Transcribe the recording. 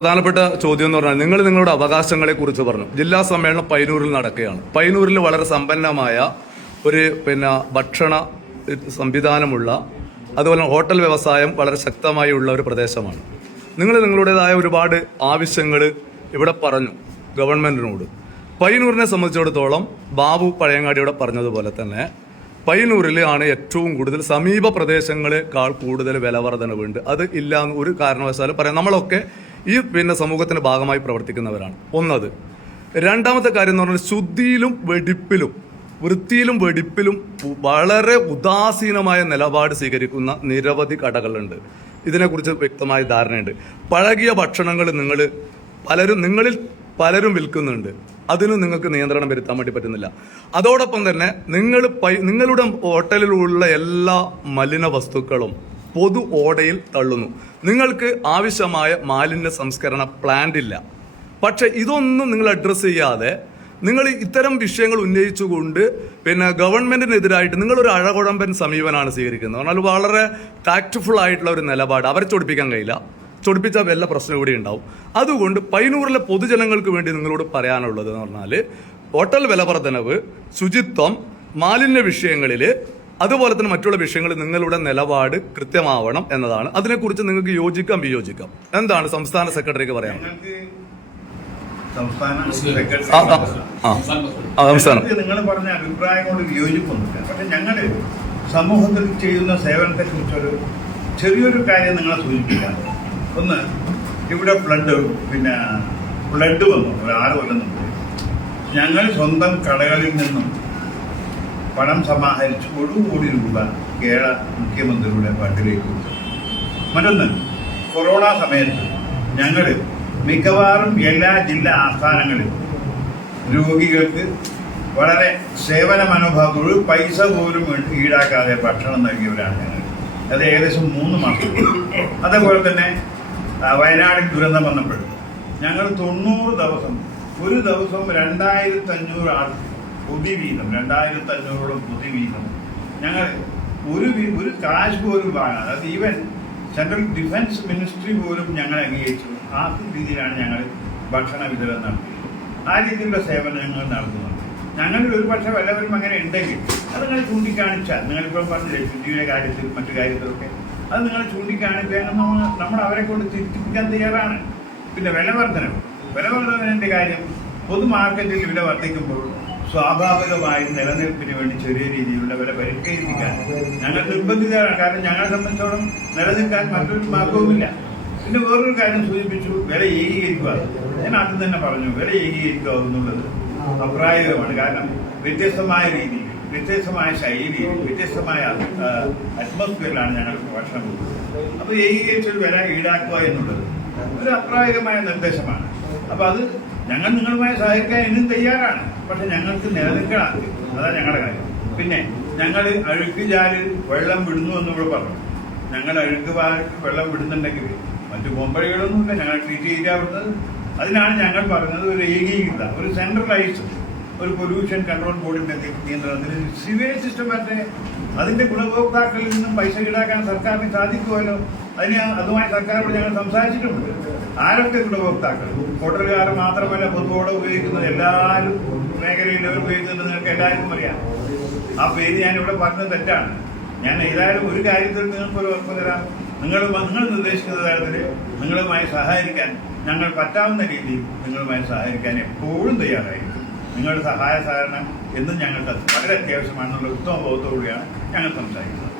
പ്രധാനപ്പെട്ട ചോദ്യം എന്ന് പറഞ്ഞാൽ നിങ്ങൾ നിങ്ങളുടെ അവകാശങ്ങളെ കുറിച്ച് പറഞ്ഞു. ജില്ലാ സമ്മേളനം പൈനൂരിൽ നടക്കുകയാണ്. പൈനൂരിൽ വളരെ സമ്പന്നമായ ഒരു പിന്നെ ഭക്ഷണ സംവിധാനമുള്ള അതുപോലെ ഹോട്ടൽ വ്യവസായം വളരെ ശക്തമായി ഉള്ള ഒരു പ്രദേശമാണ്. നിങ്ങൾ നിങ്ങളുടേതായ ഒരുപാട് ആവശ്യങ്ങൾ ഇവിടെ പറഞ്ഞു ഗവൺമെന്റിനോട്. പയ്യന്നൂരിനെ സംബന്ധിച്ചിടത്തോളം ബാബു പഴയങ്ങാടിയുടെ പറഞ്ഞതുപോലെ തന്നെ പയ്യന്നൂരിൽ ആണ് ഏറ്റവും കൂടുതൽ സമീപ പ്രദേശങ്ങളെക്കാൾ കൂടുതൽ വിലവർദ്ധനവുണ്ട്. അത് ഇല്ല ഒരു കാരണവശാലും പറയാം. നമ്മളൊക്കെ ഈ പിന്നെ സമൂഹത്തിന്റെ ഭാഗമായി പ്രവർത്തിക്കുന്നവരാണ്. ഒന്നത്. രണ്ടാമത്തെ കാര്യം എന്ന് പറഞ്ഞാൽ ശുദ്ധിയിലും വെടിപ്പിലും വൃത്തിയിലും വെടിപ്പിലും വളരെ ഉദാസീനമായ നിലപാട് സ്വീകരിക്കുന്ന നിരവധി കടകളുണ്ട്. ഇതിനെക്കുറിച്ച് വ്യക്തമായ ധാരണയുണ്ട്. പഴകിയ ഭക്ഷണങ്ങൾ നിങ്ങൾ പലരും നിങ്ങളിൽ പലരും വിൽക്കുന്നുണ്ട്. അതിന് നിങ്ങൾക്ക് നിയന്ത്രണം വരുത്താൻ വേണ്ടി പറ്റുന്നില്ല. അതോടൊപ്പം തന്നെ നിങ്ങൾ നിങ്ങളുടെ ഹോട്ടലിലുള്ള എല്ലാ മലിന വസ്തുക്കളും പൊതു ഓടയിൽ തള്ളുന്നു. നിങ്ങൾക്ക് ആവശ്യമായ മാലിന്യ സംസ്കരണ പ്ലാന്റ് ഇല്ല. പക്ഷേ ഇതൊന്നും നിങ്ങൾ അഡ്രസ്സ് ചെയ്യാതെ നിങ്ങൾ ഇത്തരം വിഷയങ്ങൾ ഉന്നയിച്ചുകൊണ്ട് പിന്നെ ഗവൺമെന്റിനെതിരായിട്ട് നിങ്ങളൊരു അഴകുഴമ്പൻ സമീപനമാണ് സ്വീകരിക്കുന്നത്. എന്നാൽ വളരെ ടാക്റ്റ്ഫുൾ ആയിട്ടുള്ള ഒരു നിലപാട്. അവരെ ചൊടിപ്പിക്കാൻ കഴിയില്ല. ചൊടിപ്പിച്ച വല്ല പ്രശ്നം ഇവിടെ ഉണ്ടാവും. അതുകൊണ്ട് പൈനൂറിലെ പൊതുജനങ്ങൾക്ക് വേണ്ടി നിങ്ങളോട് പറയാനുള്ളത് എന്ന് പറഞ്ഞാൽ ഹോട്ടൽ വിലവർദ്ധനവ് ശുചിത്വം മാലിന്യ വിഷയങ്ങളിൽ അതുപോലെ തന്നെ മറ്റുള്ള വിഷയങ്ങളിൽ നിങ്ങളുടെ നിലപാട് കൃത്യമാവണം എന്നതാണ്. അതിനെക്കുറിച്ച് നിങ്ങൾക്ക് യോജിക്കാം വിയോജിക്കാം. എന്താണ് സംസ്ഥാന സെക്രട്ടറിക്ക് പറയാൻ? സംസ്ഥാന നിങ്ങൾ പറഞ്ഞ അഭിപ്രായങ്ങളോട് വിയോജിപ്പൊന്നുമില്ല. പക്ഷെ ഞങ്ങൾ സമൂഹത്തിൽ ചെയ്യുന്ന സേവനത്തെ കുറിച്ചൊരു ചെറിയൊരു കാര്യം നിങ്ങളെ സൂചിപ്പിക്കാം. ഒന്ന് ഇവിടെ ഫ്ലഡ് പിന്നെ ഫ്ലഡ് വന്നു. ഒരു ആറ് കൊല്ലം ഞങ്ങൾ സ്വന്തം കടകളിൽ നിന്നും പണം സമാഹരിച്ച് ഒരു കോടി രൂപ കേരള മുഖ്യമന്ത്രിയുടെ കൊടുത്തു. മറ്റൊന്ന് കൊറോണ സമയത്ത് ഞങ്ങൾ മിക്കവാറും എല്ലാ ജില്ലാ ആസ്ഥാനങ്ങളിലും രോഗികൾക്ക് വളരെ സേവന മനോഭാവത്തോട് പൈസ പോലും ഈടാക്കാതെ ഭക്ഷണം നൽകിയവരാണ് ഞങ്ങൾ. അത് ഏകദേശം മൂന്ന് മാസം. അതേപോലെ തന്നെ വയനാടിൽ ദുരന്തം വന്നപ്പോൾ ഞങ്ങൾ തൊണ്ണൂറ് ദിവസം ഒരു ദിവസം രണ്ടായിരത്തി അഞ്ഞൂറ് ആൾ പൊതി വീതം രണ്ടായിരത്തി അഞ്ഞൂറോളം പുതി വീതം. ഞങ്ങൾ ഒരു ഒരു കാശ് പോലും വാങ്ങാതെ അത് ഈവൻ സെൻട്രൽ ഡിഫൻസ് മിനിസ്ട്രി പോലും ഞങ്ങൾ അംഗീകരിച്ചു. ആ രീതിയിലാണ് ഞങ്ങൾ ഭക്ഷണ വിതരണം നടത്തിയത്. ആ രീതിയിലുള്ള സേവനം ഞങ്ങൾ നടത്തുന്നുണ്ട്. ഞങ്ങളിൽ ഒരു പക്ഷേ വല്ലവരും അങ്ങനെ ഉണ്ടെങ്കിൽ അത് നിങ്ങൾ ചൂണ്ടിക്കാണിച്ചാൽ നിങ്ങളിപ്പോൾ പറഞ്ഞില്ലേ ശുദ്ധിയുടെ കാര്യത്തിൽ മറ്റു കാര്യത്തിലൊക്കെ അത് നിങ്ങൾ ചൂണ്ടിക്കാണിക്കാൻ നമ്മൾ നമ്മൾ അവരെ കൊണ്ട് തിരിച്ചിരിക്കാൻ തയ്യാറാണ്. പിന്നെ വില വർധനവ് വില വർധനവിന്റെ കാര്യം പൊതു മാർക്കറ്റിൽ വില വർദ്ധിക്കുമ്പോൾ സ്വാഭാവികമായും നിലനിൽപ്പിന് വേണ്ടി ചെറിയ രീതിയിലുള്ള വില പരിഷ്കരിപ്പിക്കാൻ ഞങ്ങൾ നിർബന്ധിതരാണ്. കാരണം ഞങ്ങളെ സംബന്ധിച്ചോളം നിലനിൽക്കാൻ മറ്റൊരു മാർഗവുമില്ല. പിന്നെ വേറൊരു കാര്യം സൂചിപ്പിച്ചു വില ഏകീകരിക്കുക. ഞാൻ ആദ്യം തന്നെ പറഞ്ഞു വില ഏകീകരിക്കുക എന്നുള്ളത് അപ്രായോഗികമാണ്. കാരണം വ്യത്യസ്തമായ രീതിയിൽ വ്യത്യസ്തമായ ശൈലി വ്യത്യസ്തമായ അറ്റ്മോസ്ഫിയറിലാണ് ഞങ്ങൾ ഭക്ഷണം കൊടുക്കുന്നത്. അപ്പൊ ഏകീകരിച്ചൊരു വില ഈടാക്കുക എന്നുള്ളത് ഒരു അപ്രായോഗികമായ നിർദ്ദേശമാണ്. അപ്പൊ അത് ഞങ്ങൾ നിങ്ങളുമായി സഹകരിക്കാൻ ഇനിയും തയ്യാറാണ്. പക്ഷെ ഞങ്ങൾക്ക് നിലനിൽക്കണം. അതാണ് ഞങ്ങളുടെ കാര്യം. പിന്നെ ഞങ്ങൾ അഴുക്ക് ചാലിൽ വെള്ളം വിടുന്നു എന്ന് ഇവിടെ പറഞ്ഞു. ഞങ്ങൾ അഴുക്ക് പാലിൽ വെള്ളം വിടുന്നുണ്ടെങ്കിൽ മറ്റു കൊമ്പഴികളൊന്നുമില്ല ഞങ്ങൾ ട്രീറ്റ് ചെയ്യാവുന്നത് അതിനാണ് ഞങ്ങൾ പറഞ്ഞത് ഒരു ഏകീകൃത ഒരു സെൻട്രലൈസ്ഡ് ഒരു പൊല്യൂഷൻ കൺട്രോൾ ബോർഡിന്റെ നിയന്ത്രണത്തിൽ സിവേജ് സിസ്റ്റം വരട്ടെ അതിന്റെ ഗുണഭോക്താക്കളിൽ നിന്നും പൈസ ഈടാക്കാൻ സർക്കാരിന് സാധിക്കുമല്ലോ. അതിന് അതുമായി സർക്കാരോട് ഞങ്ങൾ സംസാരിച്ചിട്ടുണ്ട്. ആരൊക്കെ ഗുണഭോക്താക്കൾ? ഹോട്ടലുകാർ മാത്രമല്ല പൊതുവോടെ ഉപയോഗിക്കുന്നത് എല്ലാവരും മേഖലയിലവർ ഉപയോഗിക്കുന്നത് നിങ്ങൾക്ക് എല്ലാവർക്കും അറിയാം. ആ പേര് ഞാൻ ഇവിടെ പറഞ്ഞത് തെറ്റാണ്. ഞാൻ ഏതായാലും ഒരു കാര്യത്തിൽ നിങ്ങൾക്ക് ഒരു ഉറപ്പ് തരാം. നിങ്ങൾ നിങ്ങൾ നിർദ്ദേശിക്കുന്ന തരത്തിൽ നിങ്ങളുമായി സഹായിക്കാൻ ഞങ്ങൾ പറ്റാവുന്ന രീതിയിൽ നിങ്ങളുമായി സഹായിക്കാൻ എപ്പോഴും തയ്യാറായിരിക്കും. നിങ്ങളുടെ സഹായ സഹകരണം എന്നും ഞങ്ങൾക്ക് വളരെ അത്യാവശ്യമാണെന്നുള്ള ഉത്തമ ബോധത്തോടുകൂടിയാണ് ഞങ്ങൾ സംസാരിക്കുന്നത്.